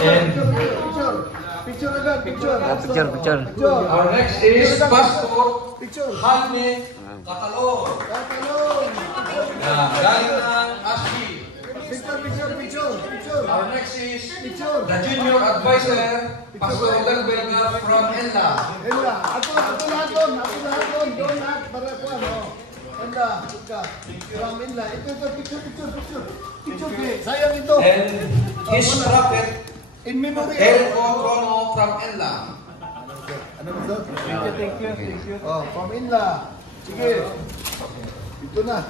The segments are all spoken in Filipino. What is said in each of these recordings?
Picture agad, picture. Picture. Our next is Pastor Jaime Catalon. Galing ng ASPI. Picture. Our next is the junior advisor, Pastor Odel Belga from ENLA. Ako lahat doon. Doon lahat para ko ano. Enda, from ENLA. Ito, picture. Sayang ito. And his prophet, In memory. El Otrono from ENLA. Ano ba ito? Thank you. Oh, from ENLA. Sige. Ito na.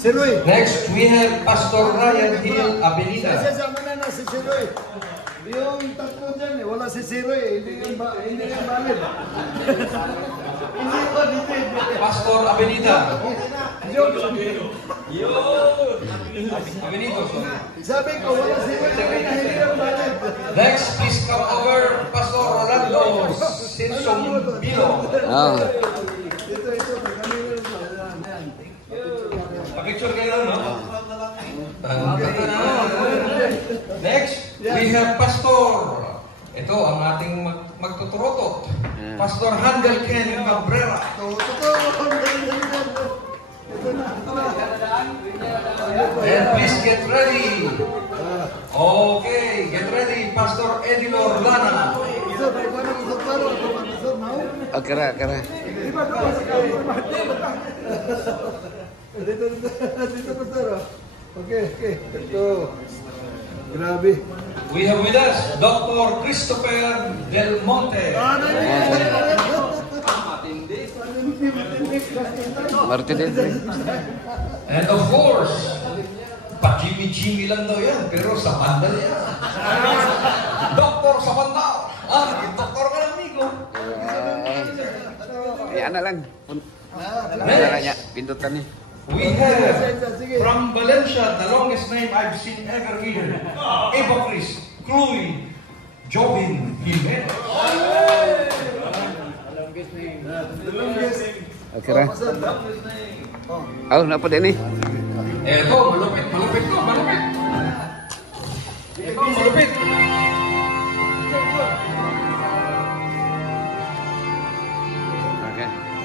Si Roy. Next, we have Pastor Ryan Hill Abenida. Sasama na si Roy. Yung tatlo dyan, wala si Roy. Hindi yung valid. Hindi ko dito. Pastor Abenida. Abenito, sorry. Sabi ko, wala si Roy. Hindi yung valid. Next, please come over, Pastor Rolando Simpson Bilo. Ito. Picture kayo, no? Next, we have Pastor. Ito, ang ating magtuturotot. Pastor Handel Ken Cabrera. And please get ready. Okay, get ready, Pastor Eddie Lorlana. Kera. Dito Pastor. Okay. Ito. Grabe. We have with us Dr. Christopher Del Monte. And of course, pa-Jimmy lang daw yan, pero sa banda yan. Doktor sa banda. Doktor ka lang, amigo. Yan na lang. Pindutan niya. We have from Valencia, the longest name I've seen ever here, Eva Chris, Chloe, Jobin, Jimenez. The longest. Kera. Napa din eh? Ito, malupit. Ito, malupit.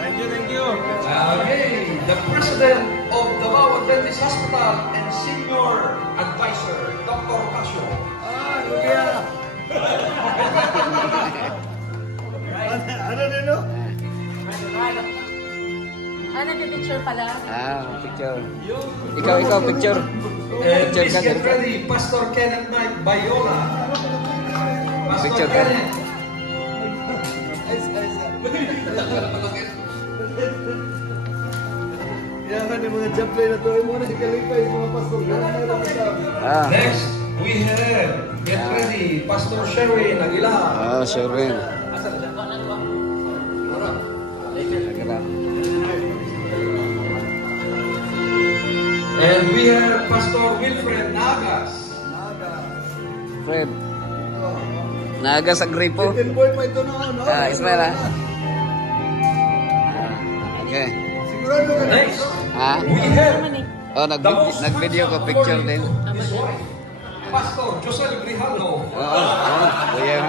Thank you. Okay, the president of Davao Adventist Hospital and senior advisor, Dr. Casio. Lugia. Ano nino? Nag-picture pala. Picture. Ikaw, picture. And please get ready, Pastor Kenneth Knight Bayola. Pastor Kenneth. Yan yung mga jumplay na to. Yung mga nakalipay, yung mga pastor. Next, we have, get ready, Pastor Sherwin Aguilar. Sherwin. And we have Pastor Wilfred Nagas. Fred. Nagas sa gripo. Little boy pa ito noon, no? Israel, Okay. Sigurado ka na. Next, we have nag-video ko picture din. Pastor Josel Grijaldo. Kuya.